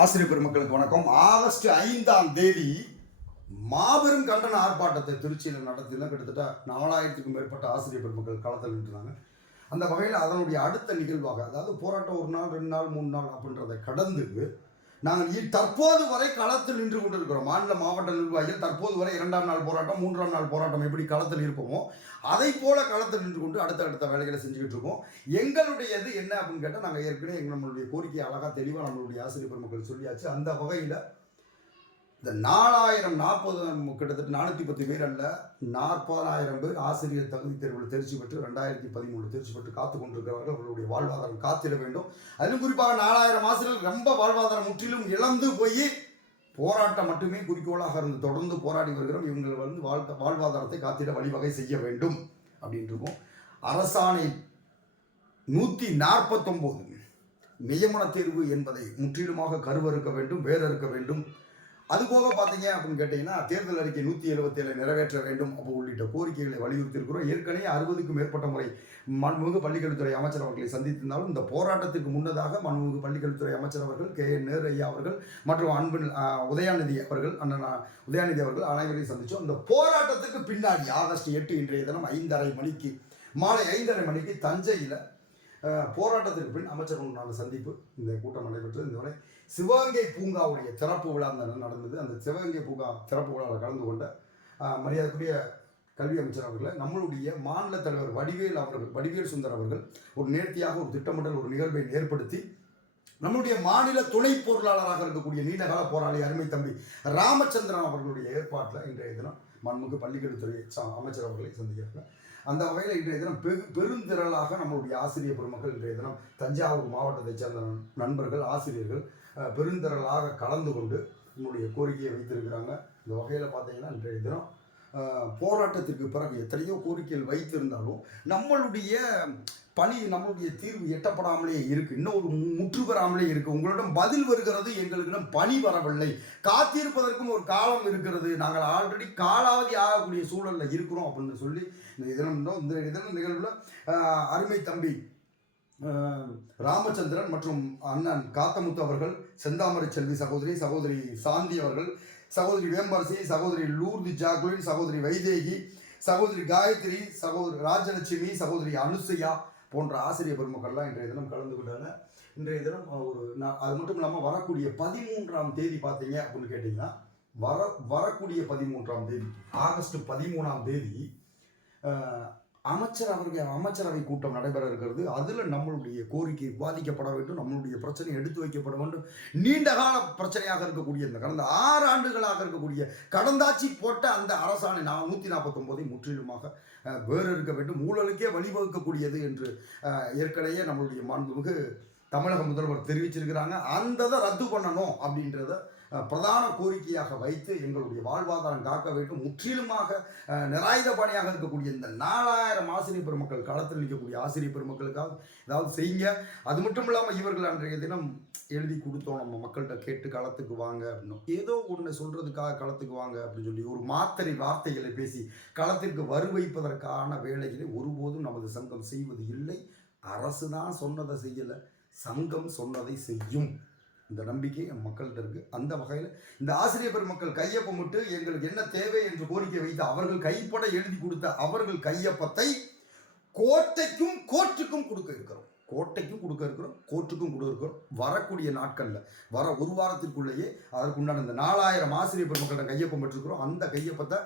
ஆசிரியர் பெருமக்களுக்கு வணக்கம். ஆகஸ்ட் ஐந்தாம் தேதி மாபெரும் கண்டன ஆர்ப்பாட்டத்தை திருச்சியில் நடத்தினா கிட்டத்தட்ட நாலாயிரத்துக்கும் மேற்பட்ட ஆசிரியர் பெருமக்கள் களத்தில் நின்றுனாங்க அந்த வகையில் அதனுடைய அடுத்த நிகழ்வாக அதாவது போராட்டம் ஒரு நாள் ரெண்டு நாள் மூணு நாள் அப்படின்றத கடந்து நாங்கள் தற்போது வரை களத்தில் நின்று கொண்டிருக்கிறோம். மாநில மாவட்ட நிர்வாகிகள் தற்போது வரை இரண்டாம் நாள் போராட்டம் மூன்றாம் நாள் போராட்டம் எப்படி களத்தில் இருப்போமோ அதை போல களத்தில் நின்று கொண்டு அடுத்த அடுத்த வேலைகளை செஞ்சுக்கிட்டு இருக்கோம். எங்களுடையது என்ன அப்படின்னு கேட்டால் நாங்கள் ஏற்கனவே எங்கள் நம்மளுடைய கோரிக்கை அழகாக தெளிவாக நம்மளுடைய ஆசிரியர் பெருமக்கள் சொல்லியாச்சு. அந்த வகையில் இந்த நாலாயிரம் நாற்பது கிட்டத்தட்ட நானூற்றி பத்து பேர் அல்ல நாற்பதாயிரம் பேர் ஆசிரியர் தகுதி தேர்வில் தேர்ச்சி பெற்று ரெண்டாயிரத்தி பதிமூணு தேர்ச்சி பெற்று காத்து கொண்டிருக்கிறார்கள் அவர்களுடைய வாழ்வாதாரம் காத்திட வேண்டும். அதிலும் குறிப்பாக நாலாயிரம் ஆசிரியர்கள் ரொம்ப வாழ்வாதாரம் முற்றிலும் இழந்து போய் போராட்டம் மட்டுமே குறிக்கோளாக இருந்து தொடர்ந்து போராடி வருகிறோம். இவங்க வந்து வாழ்க்கை வாழ்வாதாரத்தை காத்திட வழிவகை செய்ய வேண்டும் அப்படின்ட்டுருக்கோம் அரசாணை நூற்றி நாற்பத்தொம்போது நியமன தேர்வு என்பதை முற்றிலுமாக கருவறுக்க வேண்டும் வேறறுக்க வேண்டும். அது போக பார்த்தீங்க அப்படின்னு கேட்டிங்கன்னா தேர்தல் அறிக்கை நூற்றி எழுபத்தேழை நிறைவேற்ற வேண்டும் அப்போ உள்ளிட்ட கோரிக்கைகளை வலியுறுத்தியிருக்கிறோம். ஏற்கனவே அறுபதுக்கும் மேற்பட்ட முறை மண்முக பள்ளிக்கல்வித்துறை அமைச்சர் அவர்களை சந்தித்திருந்தாலும் இந்த போராட்டத்திற்கு முன்னதாக மண்முக பள்ளிக்கல்வித்துறை அமைச்சர் அவர்கள் கே. நேரு ஐயா அவர்கள் மற்றும் அன்பின் உதயாநிதி அவர்கள் அண்ணன் உதயாநிதி அவர்கள் அனைவரையும் சந்தித்தோம். இந்த போராட்டத்துக்கு பின்னாடி ஆகஸ்ட் எட்டு இன்றைய தினம் ஐந்தரை மணிக்கு மாலை ஐந்தரை மணிக்கு தஞ்சையில் போராட்டத்திற்கு பின் அமைச்சர் சந்திப்பு. இந்த கூட்டம் நடைபெற்றது. இந்த வரை சிவகங்கை பூங்காவுடைய திறப்பு விழா நடந்தது. அந்த சிவகங்கை பூங்கா திறப்பு விழாவில் கலந்து கொண்ட மரியாதைக்குரிய கல்வி அமைச்சர் அவர்களை நம்மளுடைய மாநில தலைவர் வடிவேல் அவர்கள் வடிவேல் சுந்தர் அவர்கள் ஒரு நேர்த்தியாக ஒரு திட்டமிடல் ஒரு நிகழ்வை ஏற்படுத்தி நம்முடைய மாநில துணை பொருளாளராக இருக்கக்கூடிய நீண்டகால போராளி அருமை தம்பி ராமச்சந்திரன் அவர்களுடைய ஏற்பாட்டில் இன்றைய தினம் மண்முக பள்ளிக்கல்வித்துறை அமைச்சர் அவர்களை சந்திக்கிறார்கள். அந்த வகையில் இன்றைய தினம் பெரு பெருந்திரளாக நம்மளுடைய ஆசிரியர் பெருமக்கள் இன்றைய தினம் தஞ்சாவூர் மாவட்டத்தைச் சேர்ந்த நண்பர்கள் ஆசிரியர்கள் பெருந்திரளாக கலந்து கொண்டு நம்முடைய கோரிக்கையை வைத்திருக்கிறாங்க. இந்த வகையில் பார்த்தீங்கன்னா இன்றைய தினம் போராட்டத்திற்கு பிறகு எத்தனையோ கோரிக்கைகள் வைத்திருந்தாலும் நம்மளுடைய பணி நம்மளுடைய தீர்வு எட்டப்படாமலே இருக்கு. இன்னும் ஒரு மு- முற்று பெறாமலே இருக்கு. உங்களிடம் பதில் வருகிறது எங்களுக்கிடம் பணி வரவில்லை. காத்திருப்பதற்கும் ஒரு காலம் இருக்கிறது. நாங்கள் ஆல்ரெடி காலாவதி ஆகக்கூடிய சூழலில் இருக்கிறோம் அப்படின்னு சொல்லி இந்த இதனம் இந்த இதன நிகழ்வில் அருமை தம்பி ராமச்சந்திரன் மற்றும் அண்ணன் காத்தமுத்து அவர்கள் செந்தாமரை செல்வி சகோதரி சகோதரி சாந்தி அவர்கள் சகோதரி வேம்பரசி சகோதரி லூர்தி ஜாகுலின் சகோதரி வைதேகி சகோதரி காயத்ரி சகோதரி ராஜலட்சுமி சகோதரி அனுசையா போன்ற ஆசிரியர் பெருமக்கள்லாம் இன்றைய தினம் கலந்து கொண்டாங்க. இன்றைய தினம் ஒரு நான் அது மட்டும் இல்லாமல் வரக்கூடிய பதிமூன்றாம் தேதி பார்த்தீங்க அப்படின்னு கேட்டிங்கன்னா வர வரக்கூடிய பதிமூன்றாம் தேதி ஆகஸ்ட் பதிமூணாம் தேதி அமைச்சர் அவர்கள் அமைச்சரவை கூட்டம் நடைபெற இருக்கிறது. அதில் நம்மளுடைய கோரிக்கை விவாதிக்கப்பட வேண்டும் நம்மளுடைய பிரச்சனை எடுத்து வைக்கப்பட வேண்டும். நீண்ட கால பிரச்சனையாக இருக்கக்கூடிய இந்த கடந்த ஆறு ஆண்டுகளாக இருக்கக்கூடிய கடந்தாட்சி போட்ட அந்த அரசாணை நான் நூற்றி நாற்பத்தொம்போதை முற்றிலுமாக வேறு இருக்க வேண்டும். ஊழலுக்கே வழிவகுக்கக்கூடியது என்று ஏற்கனவே நம்மளுடைய மாண்புமிகு தமிழக முதல்வர் தெரிவிச்சிருக்கிறாங்க. அந்ததை ரத்து பண்ணணும் அப்படின்றத பிரதான கோரிக்கையாக வைத்து எங்களுடைய வாழ்வாதாரம் காக்க வேண்டும். முற்றிலுமாக நிராயுத பணியாக இருக்கக்கூடிய இந்த நாலாயிரம் ஆசிரியர் பெருமக்கள் களத்தில் நிற்கக்கூடிய ஆசிரியர் பெருமக்களுக்காக ஏதாவது செய்யுங்க. அது மட்டும் இல்லாமல் இவர்கள் அன்றைய தினம் எழுதி கொடுத்தோம். நம்ம மக்கள்கிட்ட கேட்டு களத்துக்கு வாங்க அப்படின்னு ஏதோ ஒன்று சொல்றதுக்காக களத்துக்கு வாங்க அப்படின்னு சொல்லி ஒரு மாத்திரை வார்த்தைகளை பேசி களத்திற்கு வரு வைப்பதற்கான வேலைகளை ஒருபோதும் நமது சங்கம் செய்வது இல்லை. அரசு தான் சொன்னதை செய்யலை. சங்கம் சொன்னதை செய்யும். இந்த நம்பிக்கை என் மக்கள்கிட்ட இருக்கு. அந்த வகையில் இந்த ஆசிரியர் பெருமக்கள் கையொப்பமிட்டு எங்களுக்கு என்ன தேவை என்று கோரிக்கை வைத்து அவர்கள் கைப்பட எழுதி கொடுத்த அவர்கள் கையொப்பத்தை கோட்டைக்கும் கோர்ட்டுக்கும் கொடுக்க இருக்கிறோம். கோட்டைக்கும் கொடுக்க இருக்கிறோம் கோர்ட்டுக்கும் கொடுக்க இருக்கிறோம். வரக்கூடிய நாட்களில் வர ஒரு வாரத்திற்குள்ளேயே அதற்குண்டான இந்த நாலாயிரம் ஆசிரியர் பெருமக்களிடம் கையொப்பம் பெற்றிருக்கிறோம் அந்த கையொப்பத்தை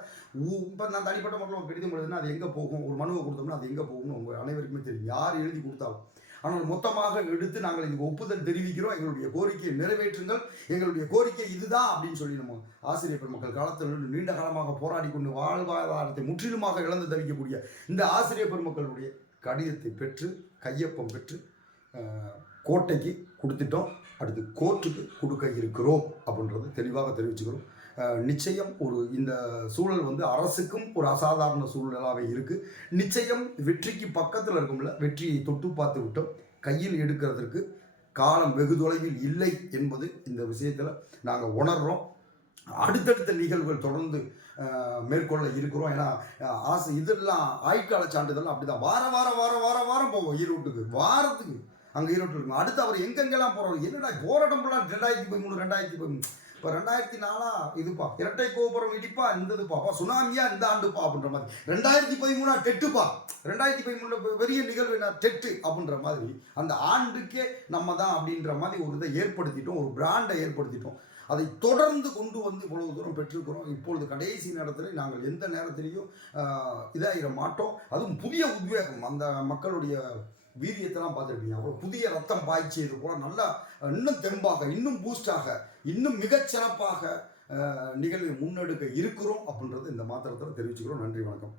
இப்போ நான் தனிப்பட்ட மக்கள் கடிதம் எழுதுனா அது எங்கே போகும்? ஒரு மனுவை கொடுத்தோம்னா அது எங்கே போகும்னு உங்கள் அனைவருக்குமே தெரியும். யார் எழுதி கொடுத்தாலும். ஆனால் மொத்தமாக எடுத்து நாங்கள் இதுக்கு ஒப்புதல் தெரிவிக்கிறோம். எங்களுடைய கோரிக்கையை நிறைவேற்றுங்கள். எங்களுடைய கோரிக்கை இதுதான் அப்படின்னு சொல்லி நம்ம ஆசிரியர் பெருமக்கள் காலத்தில் இருந்து நீண்ட காலமாக போராடி கொண்டு வாழ்வாதாரத்தை முற்றிலுமாக இழந்து தவிக்கக்கூடிய இந்த ஆசிரியர் பெருமக்களுடைய கடிதத்தை பெற்று கையொப்பம் பெற்று கோட்டைக்கு கொடுத்துட்டோம். அடுத்து கோர்ட்டுக்கு கொடுக்க இருக்கிறோம் அப்படின்றது தெளிவாக தெரிவிச்சுக்கிறோம். நிச்சயம் ஒரு இந்த சூழல் வந்து அரசுக்கும் ஒரு அசாதாரண சூழலாகவே இருக்குது நிச்சயம் வெற்றிக்கு பக்கத்தில் இருக்கும்ல வெற்றியை தொட்டு பார்த்து விட்டோம். கையில் எடுக்கிறதுக்கு காலம் வெகு தொலைவில் இல்லை என்பது இந்த விஷயத்தில் நாங்கள் உணர்கிறோம் அடுத்தடுத்த நிகழ்வுகள் தொடர்ந்து மேற்கொள்ள இருக்கிறோம். ஏன்னா ஆசை இதெல்லாம் ஆயுட்கால சான்றிதழ் அப்படிதான். வாரம் வாரம் வாரம் வாரம் வாரம் போவோம் ஈரோட்டுக்கு. வாரத்துக்கு. அங்கே ஈரோட்டில் இருக்கும் அடுத்து அவர் எங்கெங்கெல்லாம் போகிறோம் என்னடா போராட்டம் போலாம் ரெண்டாயிரத்தி பதிமூணு ரெண்டாயிரத்தி பதிமூணு. இப்போ ரெண்டாயிரத்தி நாலா இதுப்பா இரட்டை கோபுரம் இடிப்பா இந்த அப்பா சுனாமியா இந்த ஆண்டுப்பா அப்படின்ற மாதிரி. ரெண்டாயிரத்தி பதிமூணா டெட்டுப்பா. ரெண்டாயிரத்தி பதிமூணுல பெரிய நிகழ்வு என்ன? டெட்டு அப்படின்ற மாதிரி. அந்த ஆண்டுக்கே நம்ம தான் அப்படின்ற மாதிரி ஒரு இதை ஏற்படுத்திட்டோம் ஒரு பிராண்டை ஏற்படுத்திட்டோம். அதை தொடர்ந்து கொண்டு வந்து இவ்வளவு தூரம் பெற்றிருக்கிறோம். இப்பொழுது கடைசி நேரத்தில் நாங்கள் எந்த நேரத்திலையும் இதாகிட மாட்டோம். அதுவும் புதிய உத்வேகம். அந்த மக்களுடைய வீரியத்தெல்லாம் பார்த்துருப்பீங்க. அவ்வளோ புதிய ரத்தம் பாய்ச்சியது போல நல்லா இன்னும் தெம்பாக இன்னும் பூஸ்டாக இன்னும் மிகச்சிறப்பாக நிகழ்வை முன்னெடுக்க இருக்கிறோம் அப்படின்றது இந்த மாத்திரத்தில் தெரிவிச்சுக்கிறோம். நன்றி வணக்கம்.